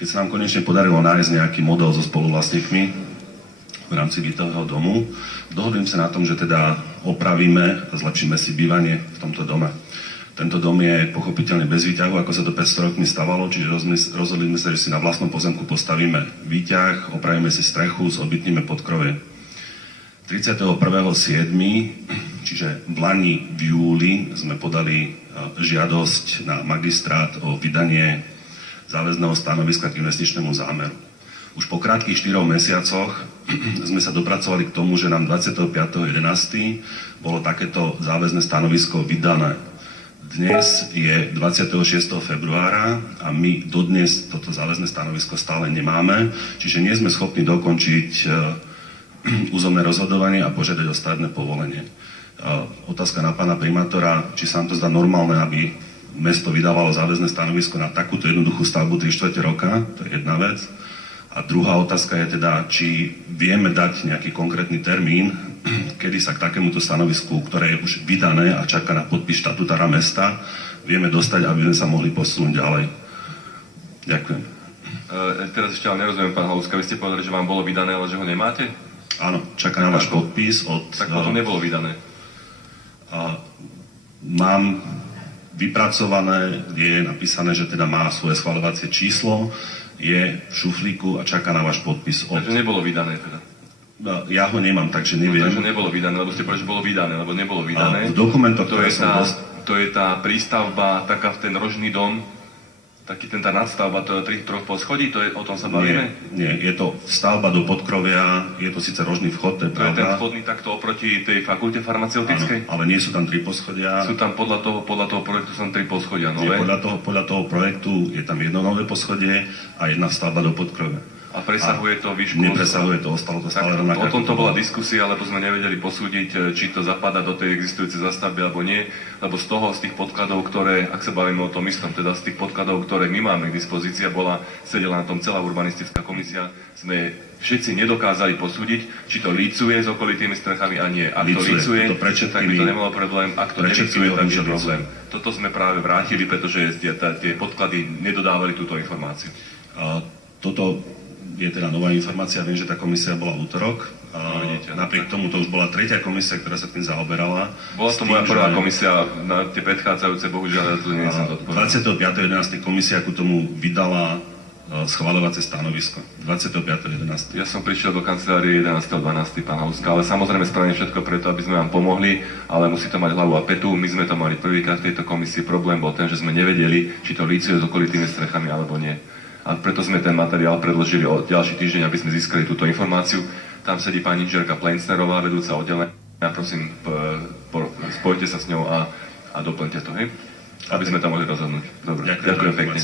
Keď sa nám konečne podarilo nájsť nejaký model so spoluvlastníkmi v rámci bytového domu, dohodlím sa na tom, že teda opravíme a zlepšíme si bývanie v tomto dome. Tento dom je pochopiteľne bez výťahu, ako sa to 500 rokmi stávalo, čiže rozhodli sme sa, že si na vlastnom pozemku postavíme výťah, opravíme si strechu, zobytníme podkrovie. 31.7., čiže v lani v júli, sme podali žiadosť na magistrát o vydanie záväzného stanoviska k investičnému zámeru. Už po krátkych 4 mesiacoch sme sa dopracovali k tomu, že nám 25.11. bolo takéto záväzné stanovisko vydané. Dnes je 26. februára a my dodnes toto záväzné stanovisko stále nemáme, čiže nie sme schopní dokončiť územné rozhodovanie a požiadať o stavebné povolenie. Otázka na pána primátora, či sa vám to zdá normálne, aby mesto vydávalo záväzné stanovisko na takúto jednoduchú stavbu 3/4 roka, to je jedna vec. A druhá otázka je teda, či vieme dať nejaký konkrétny termín, kedy sa k takémuto stanovisku, ktoré je už vydané a čaká na podpis štatutára mesta, vieme dostať, aby sme sa mohli posunúť ďalej. Ďakujem. Teraz ešte ale nerozumiem, pán Haluska, vy ste povedali, že vám bolo vydané, ale že ho nemáte? Áno, čaká na váš podpis od... Tak potom nebolo vydané. Mám vypracované, je napísané, že teda má svoje schvaľovacie číslo, je v šuflíku a čaká na váš podpis od... Takže nebolo vydané teda. Ja ho nemám, takže neviem. Takže nebolo vydané, lebo ste povedali, že bolo vydané, lebo nebolo vydané. V dokumentoch, ktoré som To je tá prístavba, taká v ten rožný dom, taký tá nadstavba, to je 3 poschodí, o tom sa bavíme? Nie, je to stavba do podkrovia, je to síce rožný vchod, to je pravda. To je ten vchodný takto oproti tej fakulte farmaceutickej? Áno, ale nie sú tam 3 poschodia. Sú tam podľa toho projektu sú tam 3 poschodia nové? Nie, podľa toho projektu je tam jedno nové poschodie a jedna stavba do podkrovia. A presahuje to výšku? Nepresahuje to, ostalo to stále rovnaké. O tomto bola diskusia, lebo sme nevedeli posúdiť, či to zapadá do tej existujúcej zastavby alebo nie, lebo z tých podkladov, ktoré, ak sa bavíme o tom istom, teda z tých podkladov, ktoré my máme k dispozícii, sedela na tom celá urbanistická komisia, sme všetci nedokázali posúdiť, či to lícuje s okolitými strechami a nie. Ak to lícuje, tak by to nemalo problém, ak to nelícuje, tak je problém. Toto sme práve vrátili, pretože tie podklady nedodávali túto informáciu. Toto je teda nová informácia, viem, že tá komisia bola v útorok. Napriek tomu to už bola 3. komisia, ktorá sa tým zaoberala. Bola to moja prvá komisia, na tie predchádzajúce, bohužiaľ, ja to nie som zodpovedal. 25.11. komisia ku tomu vydala schvaľovacie stanovisko. 25.11. Ja som prišiel do kancelárie 11.12. pán Haluska, ale samozrejme spravím všetko preto, aby sme vám pomohli, ale musí to mať hlavu a petu. My sme to mali prvýkrát v tejto komisii. Problém bol ten, že sme nevedeli, či to lícuje s okolitými strechami alebo nie. A preto sme ten materiál predložili o ďalší týždeň, aby sme získali túto informáciu. Tam sedí pani inžinierka Pleinsnerová, vedúca oddelenia. Prosím, spojte sa s ňou a doplňte to, hej? Aby sme to mohli rozhodnúť. Dobre, ďakujem pekne.